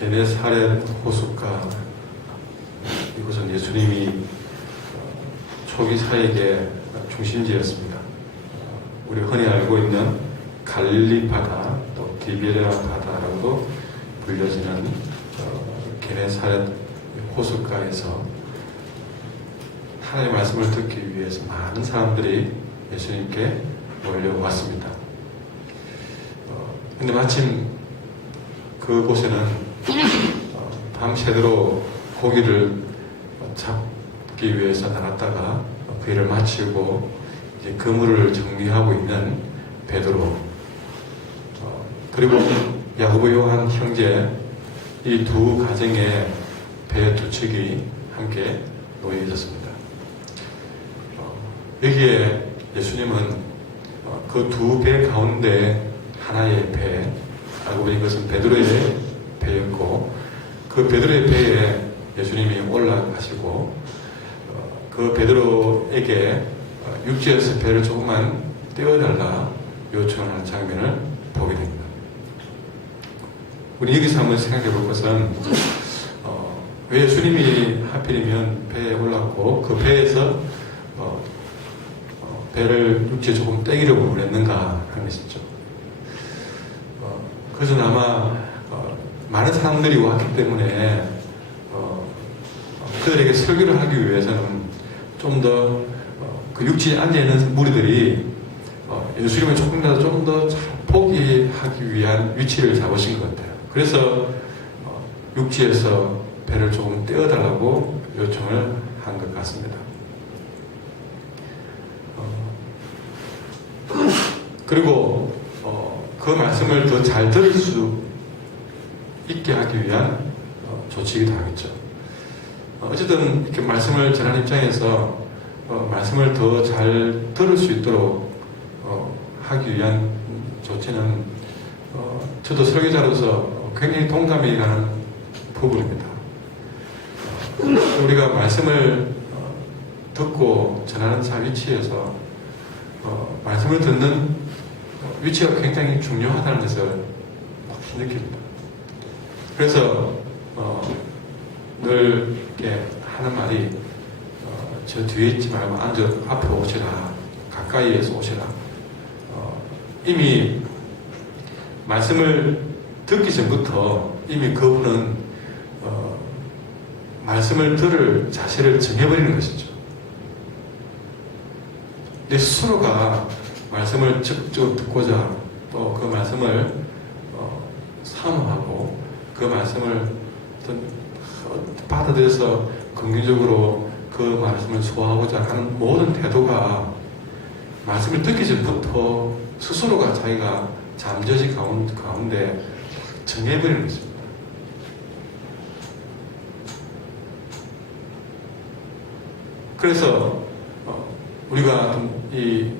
게네사렛 호숫가, 이곳은 예수님이 초기 사역의 중심지였습니다. 우리 흔히 알고 있는 갈릴리 바다, 또 디베레아 바다라고도 불려지는 게네사렛 호숫가에서 하나님의 말씀을 듣기 위해서 많은 사람들이 예수님께 몰려왔습니다. 근데 마침 그곳에는 밤새도록 고기를 잡기 위해서 나갔다가 그 일을 마치고 이제 그물을 정리하고 있는 베드로, 그리고 야고보 요한 형제, 이 두 가정의 배 두 척이 함께 놓여 있었습니다. 여기에 예수님은 그 두 배 가운데 하나의 배, 알고 보니 그것은 베드로의 배였고, 그 베드로의 배에 예수님이 올라가시고 그 베드로에게 육지에서 배를 조금만 떼어달라 요청하는 장면을 보게 됩니다. 우리 여기서 한번 생각해 볼 것은 왜 예수님이 하필이면 배에 올랐고 그 배에서 배를 육지에 조금 떼기려고 그랬는가 하는 것이죠. 그것은 아마 많은 사람들이 왔기 때문에 그들에게 설교를 하기 위해서는 좀 더 그 육지에 앉아있는 무리들이 예수님을 좀 더 잘 포기하기 위한 위치를 잡으신 것 같아요. 그래서 육지에서 배를 조금 떼어달라고 요청을 한 것 같습니다. 그리고 그 말씀을 더 잘 들을 수 있게 하기 위한 조치이기도 하겠죠. 어쨌든 이렇게 말씀을 전하는 입장에서 말씀을 더 잘 들을 수 있도록 하기 위한 조치는 저도 설교자로서 굉장히 동감이 가는 부분입니다. 우리가 말씀을 듣고 전하는 자 위치에서 말씀을 듣는 위치가 굉장히 중요하다는 것을 느낍니다. 그래서 늘 이렇게 하는 말이 저 뒤에 있지 말고 앞으로 오시라, 가까이에서 오시라. 이미 말씀을 듣기 전부터 이미 그분은 말씀을 들을 자세를 정해버리는 것이죠. 내 스스로가 말씀을 적극적으로 듣고자 또 그 말씀을 사모하고 그 말씀을 받아들여서 긍정적으로 그 말씀을 소화하고자 하는 모든 태도가 말씀을 듣기 전부터 스스로가 자기가 잠재지 가운데 정해버리는 것입니다. 그래서 우리가 이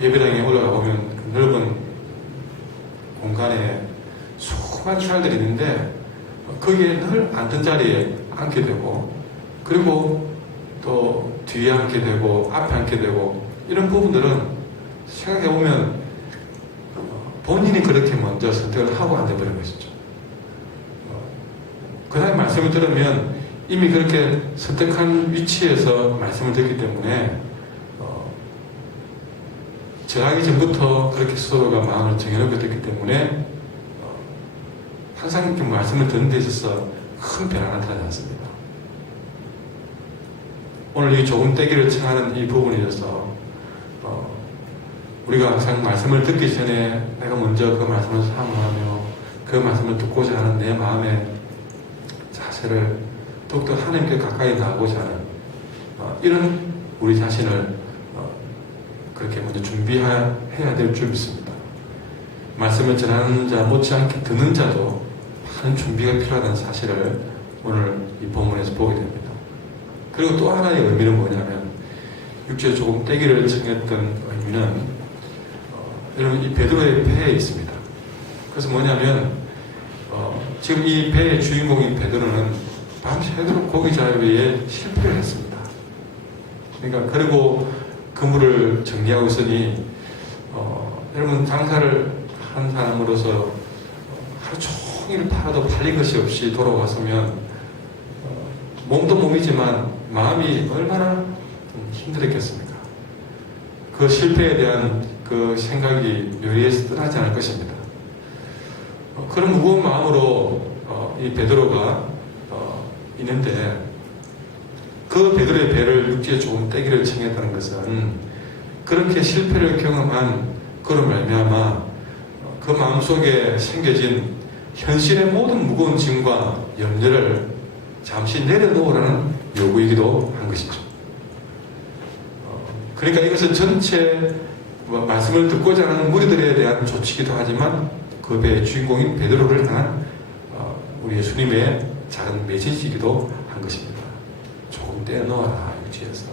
예배당에 올라가 보면 넓은 공간에 수많은 사람들이 있는데 거기에 늘 앉은 자리에 앉게 되고, 그리고 또 뒤에 앉게 되고 앞에 앉게 되고, 이런 부분들은 생각해 보면 본인이 그렇게 먼저 선택을 하고 앉아버린 것이죠. 그 다음에 말씀을 들으면 이미 그렇게 선택한 위치에서 말씀을 듣기 때문에 정하기 전부터 그렇게 스스로가 마음을 정해놓고 듣기 때문에 항상 이렇게 말씀을 듣는 데 있어서 큰 변화가 나타나지 않습니다. 오늘 이 조금 떼기를 청하는 이 부분이어서 우리가 항상 말씀을 듣기 전에 내가 먼저 그 말씀을 사모하며 그 말씀을 듣고자 하는 내 마음의 자세를 더욱더 하나님께 가까이 나가고자 하는 이런 우리 자신을 그렇게 먼저 준비해야 될 줄 믿습니다. 말씀을 전하는 자 못지않게 듣는 자도 많은 준비가 필요하다는 사실을 오늘 이 본문에서 보게 됩니다. 그리고 또 하나의 의미는 뭐냐면, 육지에 조금 떼기를 청했던 의미는 여러분 이 베드로의 배에 있습니다. 그래서 뭐냐면 지금 이 배의 주인공인 베드로는 밤새도록 고기 잡기에 실패를 했습니다. 그러니까 그리고 그물을 정리하고 있으니 여러분 장사를 한 사람으로서 하루 송이를 팔아도 팔린 것이 없이 돌아왔으면 몸도 몸이지만 마음이 얼마나 힘들었겠습니까? 그 실패에 대한 그 생각이 뇌리에서 떠나지 않을 것입니다. 그런 무거운 마음으로 이 베드로가 있는데 그 베드로의 배를 육지에 조금 떼기를 청했다는 것은 그렇게 실패를 경험한 그로 말미암아 그 마음속에 생겨진 현실의 모든 무거운 짐과 염려를 잠시 내려놓으라는 요구이기도 한 것이죠. 그러니까 이것은 전체 말씀을 듣고자 하는 무리들에 대한 조치이기도 하지만 그 배의 주인공인 베드로를 향한 우리 예수님의 작은 메시지이기도 한 것입니다. 조금 떼어놓아라, 육지에서.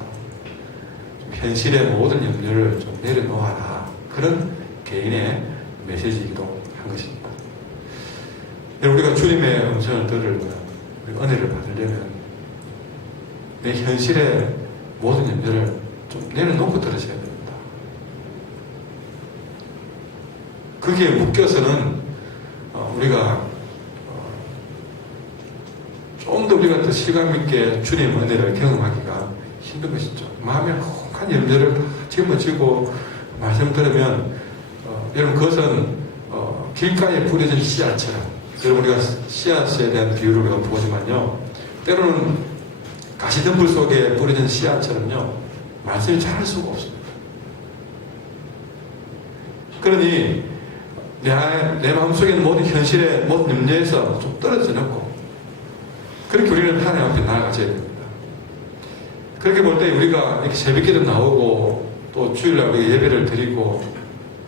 현실의 모든 염려를 좀 내려놓아라. 그런 개인의 메시지이기도 한 것입니다. 우리가 주님의 음성을 들으려면, 은혜를 받으려면 내 현실의 모든 염려를 좀 내려놓고 들으셔야 됩니다. 거기에 묶여서는 우리가 좀 더 우리가 더 실감있게 주님의 은혜를 경험하기가 힘든 것이죠. 마음에 혹한 염려를 짊어지고 말씀 들으면 여러분 그것은 길가에 뿌려진 씨앗처럼, 여러분 우리가 씨앗에 대한 비유를 우리가 보지만요, 때로는 가시덤불 속에 뿌려진 씨앗처럼요 말씀이 자랄 수가 없습니다. 그러니 내 마음속에 있는 모든 현실의 모든 염려에서 좀 떨어져 놓고 그렇게 우리는 하나님 앞에 나아가셔야 됩니다. 그렇게 볼 때 우리가 이렇게 새벽기도 나오고 또 주일날 우리가 예배를 드리고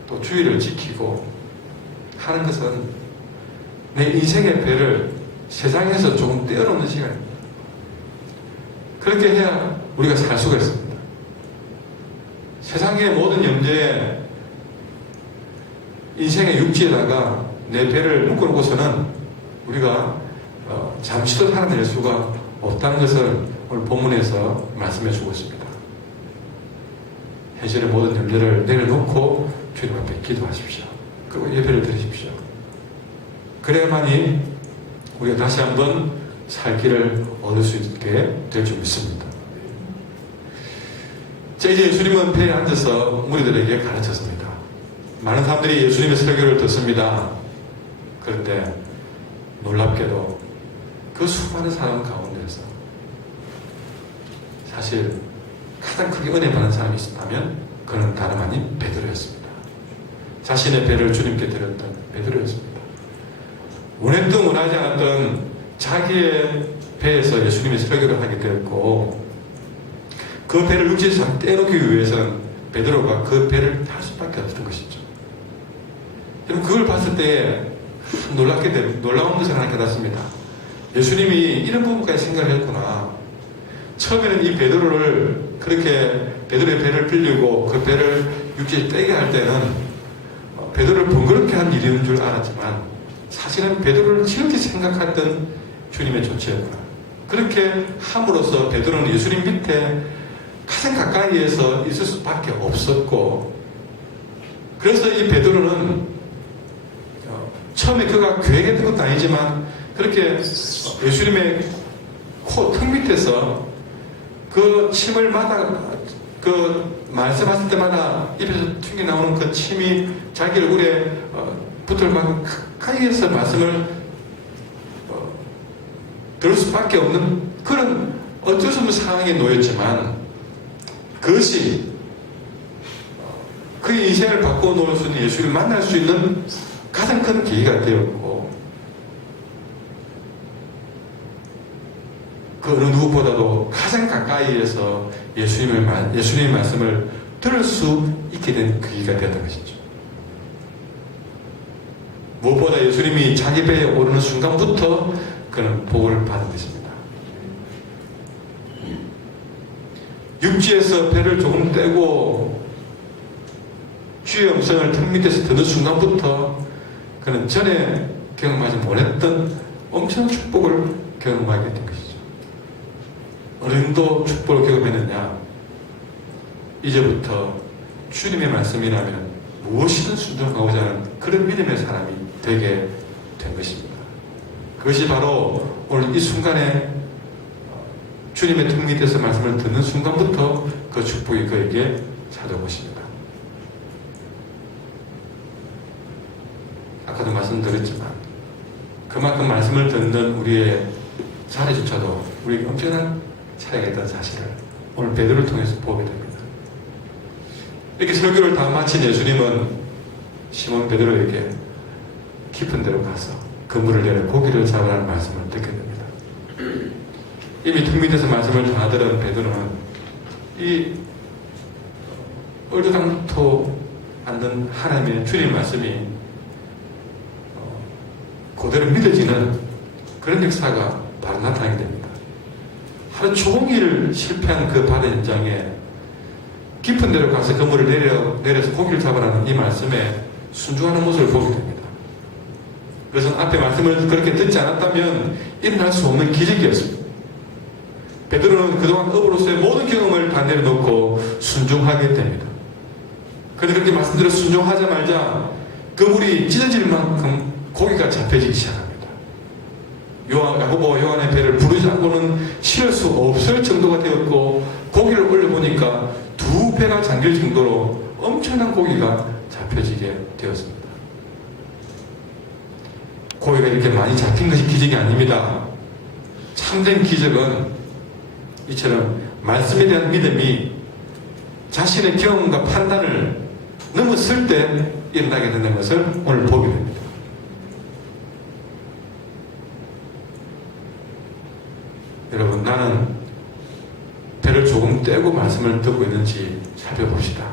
또 주일을 지키고 하는 것은 내 인생의 배를 세상에서 조금 떼어놓는 시간입니다. 그렇게 해야 우리가 살 수가 있습니다. 세상의 모든 염려에 인생의 육지에다가 내 배를 묶어놓고서는 우리가 잠시도 살아낼 수가 없다는 것을 오늘 본문에서 말씀해 주고 있습니다. 현실의 모든 염려를 내려놓고 주님 앞에 기도하십시오. 그리고 예배를 드리십시오. 그래야만이 우리가 다시 한번 살 길을 얻을 수 있게 될 줄 믿습니다. 자, 이제 예수님은 배에 앉아서 무리들에게 가르쳤습니다. 많은 사람들이 예수님의 설교를 듣습니다. 그런데 놀랍게도 그 수많은 사람 가운데서 사실 가장 크게 은혜 받는 사람이 있었다면 그는 다름 아닌 베드로였습니다. 자신의 배를 주님께 드렸던 베드로였습니다. 원했든 원하지 않았던 자기의 배에서 예수님의 설교를 하게 되었고 그 배를 육지에서 떼놓기 위해서는 베드로가 그 배를 탈 수밖에 없었던 것이죠. 여러분 그걸 봤을 때 놀라운 것을 하나 깨닫습니다. 예수님이 이런 부분까지 생각을 했구나. 처음에는 이 베드로를 그렇게 베드로의 배를 빌리고 그 배를 육지에 떼게 할 때는 베드로를 번거롭게 한 일인 줄 알았지만 사실은 베드로를 지극히 생각했던 주님의 조치였구나. 그렇게 함으로써 베드로는 예수님 밑에 가장 가까이에서 있을 수밖에 없었고 그래서 이 베드로는 처음에 그가 계획했던 것도 아니지만 그렇게 예수님의 코 턱 밑에서 그 침을 그 말씀하실 때마다 입에서 튕겨나오는 그 침이 자기 얼굴에 붙을 만큼 가까이에서 말씀을 들을 수밖에 없는 그런 어쩔 수 없는 상황에 놓였지만 그것이 그의 인생을 바꿔놓을 수 있는 예수를 만날 수 있는 가장 큰 계기가 되었고 그 어느 누구보다도 가장 가까이에서 예수님의 말씀을 들을 수 있게 된 계기가 되었던 것이죠. 무엇보다 예수님이 자기 배에 오르는 순간부터 그는 복을 받은 것입니다. 육지에서 배를 조금 떼고 주의 음성을 턱 밑에서 듣는 순간부터 그는 전에 경험하지 못했던 엄청난 축복을 경험하게 된 것이죠. 어느 정도 축복을 경험했느냐? 이제부터 주님의 말씀이라면 무엇이든 순종하고자 하는 그런 믿음의 사람이 되게 된 것입니다. 그것이 바로 오늘 이 순간에 주님의 등 밑에서 말씀을 듣는 순간부터 그 축복이 그에게 찾아올 것입니다. 아까도 말씀드렸지만 그만큼 말씀을 듣는 우리의 자리조차도 우리에게 엄청난 차이가 있다는 사실을 오늘 베드로를 통해서 보게 됩니다. 이렇게 설교를 다 마친 예수님은 시몬 베드로에게 깊은 데로 가서 그물을 내려 고기를 잡으라는 말씀을 듣게 됩니다. 이미 등 밑에서 말씀을 다 들은 베드로는 이 얼토당토 않는 하나님의 주님 말씀이 그대로 믿어지는 그런 역사가 바로 나타나게 됩니다. 하루 종일 실패한 그 바다 현장에 깊은 데로 가서 그물을 내려서 고기를 잡으라는 이 말씀에 순종하는 모습을 보게 됩니다. 그래서 앞에 말씀을 그렇게 듣지 않았다면 일어날 수 없는 기적이었습니다. 베드로는 그동안 업으로서의 모든 경험을 다 내려놓고 순종하게 됩니다. 그런데 그렇게 말씀대로 순종하자마자 그물이 찢어질 만큼 고기가 잡혀지기 시작합니다. 야고보 요한의 배를 부르지 않고는 실을 수 없을 정도가 되었고 고기를 올려보니까 2배가 잠길 정도로 엄청난 고기가 잡혀지게 되었습니다. 고기가 이렇게 많이 잡힌 것이 기적이 아닙니다. 참된 기적은 이처럼 말씀에 대한 믿음이 자신의 경험과 판단을 넘었을 때 일어나게 된다는 것을 오늘 보게 됩니다. 여러분, 나는 배를 조금 떼고 말씀을 듣고 있는지 살펴봅시다.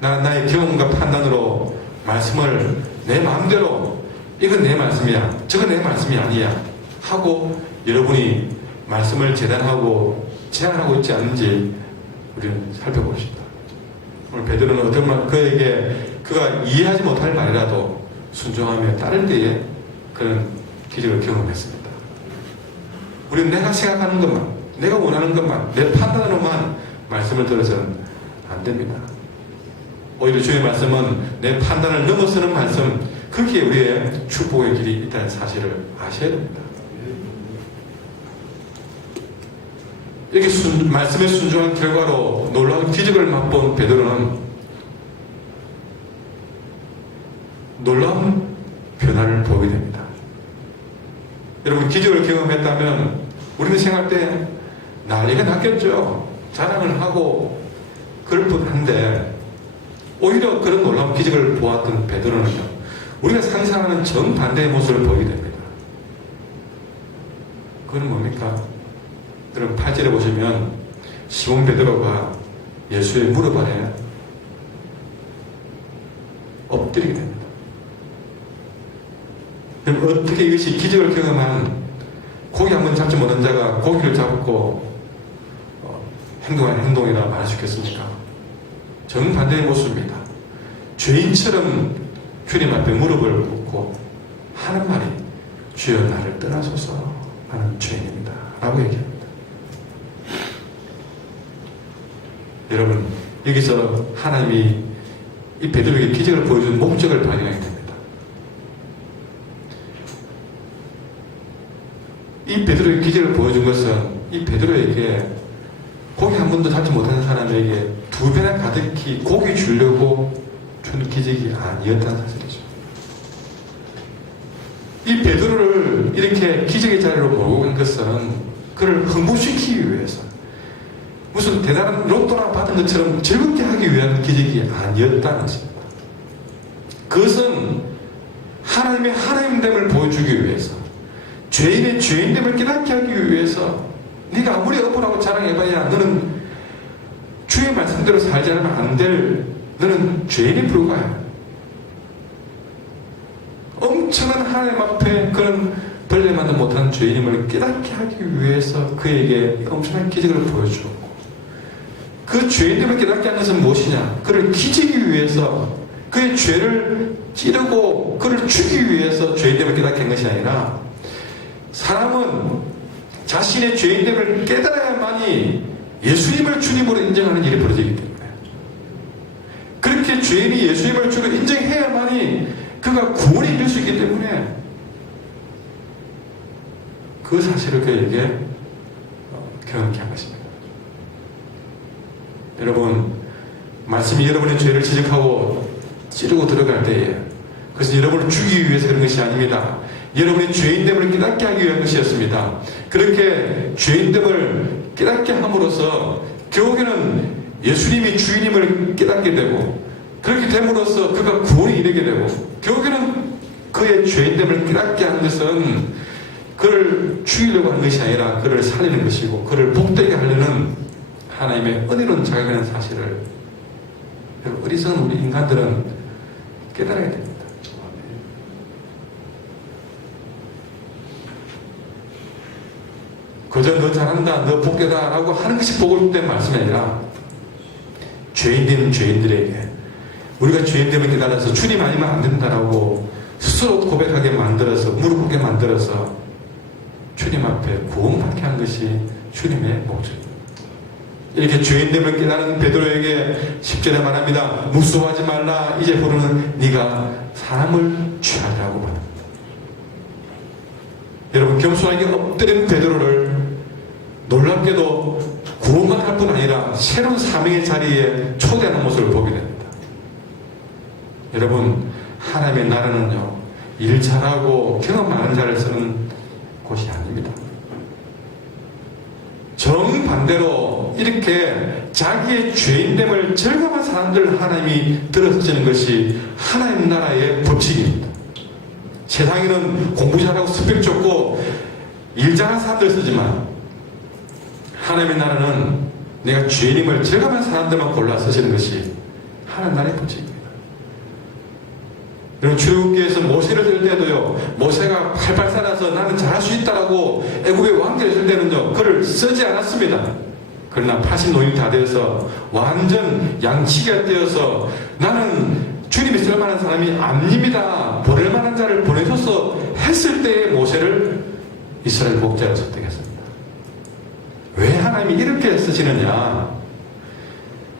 나는 나의 경험과 판단으로 말씀을 내 마음대로 이건 내 말씀이야, 저건 내 말씀이 아니야 하고 여러분이 말씀을 재단하고 제안하고 있지 않는지 우리는 살펴봅시다. 오늘 베드로는 어떤 말, 그가 이해하지 못할 말이라도 순종하며 따를 때에 그런 기적을 경험했습니다. 우리는 내가 생각하는 것만, 내가 원하는 것만, 내 판단으로만 말씀을 들어서는 안 됩니다. 오히려 주의 말씀은 내 판단을 넘어서는 말씀, 거기에 우리의 축복의 길이 있다는 사실을 아셔야 됩니다. 이렇게 말씀에 순종한 결과로 놀라운 기적을 맛본 베드로는 놀라운 변화를 보게 됩니다. 여러분, 기적을 경험했다면 우리는 생각할 때 난리가 났겠죠. 자랑을 하고 그럴 뻔한데 오히려 그런 놀라운 기적을 보았던 베드로는요, 우리가 상상하는 정반대의 모습을 보이게 됩니다. 그건 뭡니까? 여러분, 8절에 보시면 시몬 베드로가 예수의 무릎 아래 엎드리게 됩니다. 여러분, 어떻게 이것이 기적을 경험한 고기 한 번 잡지 못한 자가 고기를 잡고 행동하는 행동이라 말할 수 있겠습니까? 정반대의 모습입니다. 죄인처럼 주님 앞에 무릎을 꿇고 하는 말이 주여 나를 떠나소서 하는 죄인입니다 라고 얘기합니다. 여러분, 여기서 하나님이 이 베드로에게 기적을 보여준 목적을 발견하게 됩니다. 이 베드로에게 기적을 보여준 것은 이 베드로에게 고기 한 번도 잡지 못하는 사람에게 2배나 가득히 고기 주려고 준 기적이 아니었다는 사실이죠. 이 베드로를 이렇게 기적의 자리로 몰고 간 것은 그를 흥분시키기 위해서, 무슨 대단한 로또나 받은 것처럼 즐겁게 하기 위한 기적이 아니었다는 것입니다. 그것은 하나님의 하나님됨을 보여주기 위해서, 죄인의 죄인됨을 깨닫게 하기 위해서, 네가 아무리 억울하고 자랑해봐야 너는 주의 말씀대로 살지 않으면 안 될, 너는 죄인에 불과해. 엄청난 하나님 앞에 그런 벌레만도 못한 죄인임을 깨닫게 하기 위해서 그에게 엄청난 기적을 보여주고, 그 죄인됨을 깨닫게 하는 것은 무엇이냐? 그를 기지기 위해서, 그의 죄를 찌르고 그를 죽이기 위해서 죄인됨을 깨닫게 한 것이 아니라, 사람은 자신의 죄인됨을 깨달아야만이 예수님을 주님으로 인정하는 일이 벌어지기 때문에, 그렇게 죄인이 예수님을 주로 인정해야만이 그가 구원에 이를 수 있기 때문에 그 사실을 그에게 경험케 한 것입니다. 여러분, 말씀이 여러분의 죄를 지적하고 찌르고 들어갈 때에 그것은 여러분을 죽이기 위해서 그런 것이 아닙니다. 여러분의 죄인됨을 깨닫게 하기 위한 것이었습니다. 그렇게 죄인됨을 깨닫게 함으로써 결국에는 예수님이 주인임을 깨닫게 되고, 그렇게 됨으로써 그가 구원에 이르게 되고, 결국에는 그의 죄인됨을 깨닫게 하는 것은 그를 죽이려고 하는 것이 아니라 그를 살리는 것이고, 그를 복되게 하려는 하나님의 은혜로운 자격이라는 사실을 어리석은 우리 인간들은 깨달아야 됩니다. 그저 너 잘한다, 너 복되다 라고 하는 것이 복된 말씀이 아니라 죄인된 죄인들에게 우리가 죄인됨을 깨달아서 주님 아니면 안 된다라고 스스로 고백하게 만들어서, 무릎 꿇게 만들어서 주님 앞에 구원받게 한 것이 주님의 목적입니다. 이렇게 죄인됨을 깨달은 베드로에게 10절에 말합니다. 무서워하지 말라. 이제부터는 네가 사람을 취하리라고 말합니다. 여러분, 겸손하게 엎드린 베드로를 놀랍게도 구원만 할 뿐 아니라 새로운 사명의 자리에 초대하는 모습을 보게 됩니다. 여러분, 하나님의 나라는요, 일 잘하고 경험 많은 자를 쓰는 곳이 아닙니다. 정반대로 이렇게 자기의 죄인됨을 절감한 사람들 하나님이 들어서시는 것이 하나님 나라의 법칙입니다. 세상에는 공부 잘하고 스펙 좋고 일 잘하는 사람들 쓰지만 하나님의 나라는 내가 죄인임을 절감한 사람들만 골라 쓰시는 것이 하나님 나라의 법칙입니다. 여러분, 출애굽기에서 모세를 쓸 때도요, 모세가 팔팔 살아서 나는 잘할 수 있다라고 애굽의 왕들을 쓸 때는요, 그를 쓰지 않았습니다. 그러나 80노인이 다 되어서 완전 양치기가 되어서 나는 주님이 쓸만한 사람이 아닙니다, 보낼 만한 자를 보내셔서 했을 때에 모세를 이스라엘 목자로 선택했습니다. 왜 하나님이 이렇게 쓰시느냐?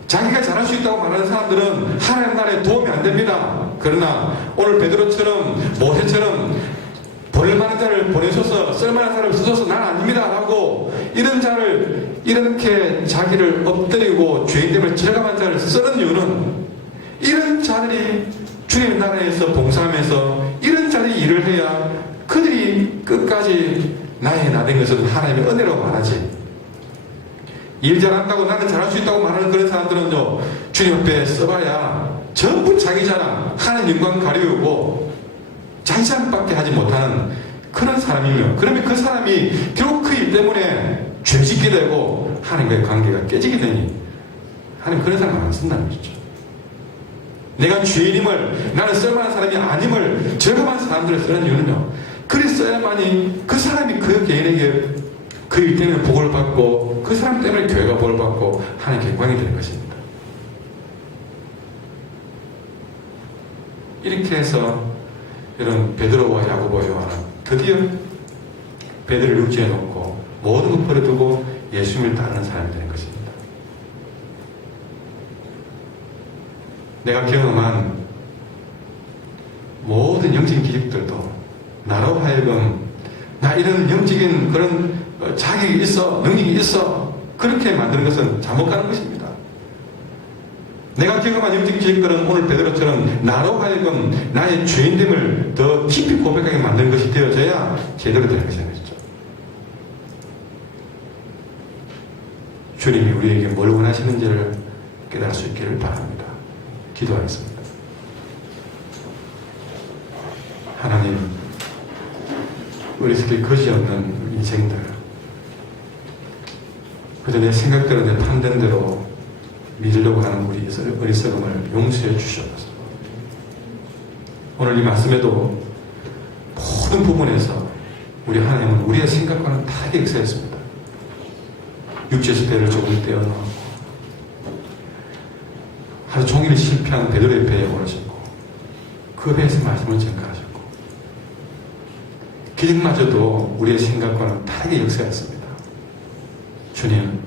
자기가 잘할 수 있다고 말하는 사람들은 하나님 나라에 도움이 안 됩니다. 그러나 오늘 베드로처럼 모세처럼 보낼 만한 자를 보내셔서 쓸만한 사람을 쓰셔서 난 아닙니다 라고 이런 자를 이렇게 자기를 엎드리고 죄인됨을 절감한 자를 쓰는 이유는 이런 자들이 주님의 나라에서 봉사하면서 이런 자들이 일을 해야 그들이 끝까지 나의 나된 것은 하나님의 은혜라고 말하지, 일 잘한다고 나는 잘할 수 있다고 말하는 그런 사람들은요, 주님 앞에 써봐야 전부 자기 자랑, 하나님 영광 가리우고 자기 자랑밖에 하지 못하는 그런 사람이며, 그러면 그 사람이 결국 그 일 때문에 죄짓게 되고 하나님과의 관계가 깨지게 되니 하나님 그런 사람을 안 쓴다는 거죠. 내가 죄인임을, 나는 쓸만한 사람이 아님을 절감한 사람들을 쓰는 이유는요, 그리 써야만이 그 사람이 그 개인에게 그 일 때문에 복을 받고 그 사람 때문에 교회가 복을 받고 하나님께 영광이 되는 것입니다. 이렇게 해서 이런 베드로와 야고보 요한은 드디어 베드로를 육지에 놓고 모든 것 버려두고 예수님을 따르는 사람이 되는 것입니다. 내가 경험한 모든 영적인 기적들도 나로 하여금 나 이런 영적인 그런 자격이 있어, 능력이 있어, 그렇게 만드는 것은 잘못 가는 것입니다. 내가 경험한 영적인 기적들은 오늘 베드로처럼 나로 하여금 나의 죄인됨을 더 깊이 고백하게 만드는 것이 되어져야 제대로 되는 것이죠. 주님이 우리에게 뭘 원하시는지를 깨달을 수 있기를 바랍니다. 기도하겠습니다. 하나님, 우리 속에 거지 없는 인생들, 그저 내 생각대로 내 판단대로 믿으려고 하는 우리 어리석음을 용서해 주시옵소서. 오늘 이 말씀에도 모든 부분에서 우리 하나님은 우리의 생각과는 다르게 역사했습니다. 육체에서 배를 조금 떼어놓고 하루 종일 실패한 베드로의 배에 오르셨고 그 배에서 말씀을 전가하셨고 기적마저도 우리의 생각과는 다르게 역사했습니다. 주님,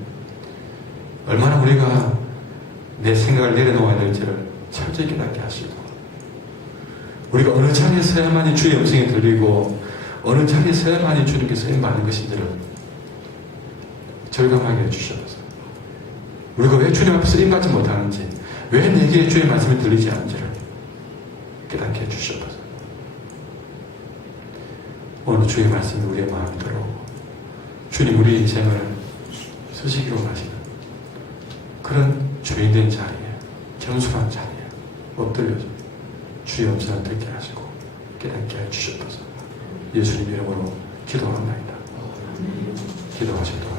얼마나 우리가 내 생각을 내려놓아야 될지를 철저히 깨닫게 하시고 우리가 어느 자리에 서야만이 주의 음성이 들리고 어느 자리에 서야만이 주님께 쓰임받는 것인지를 절감하게 해주셔서 우리가 왜 주님 앞에 쓰임받지 못하는지, 왜 내게 주의 말씀이 들리지 않는지를 깨닫게 해주셔서 오늘 주의 말씀이 우리의 마음에 들어오고 주님 우리 인생을 쓰시기로 하시는 그런 주인된 자리에, 경솔한 자리에 엎드려서 주의 음성을 듣게 하시고 깨닫게 해주셔서 예수님 이름으로 기도합니다. 기도하시도록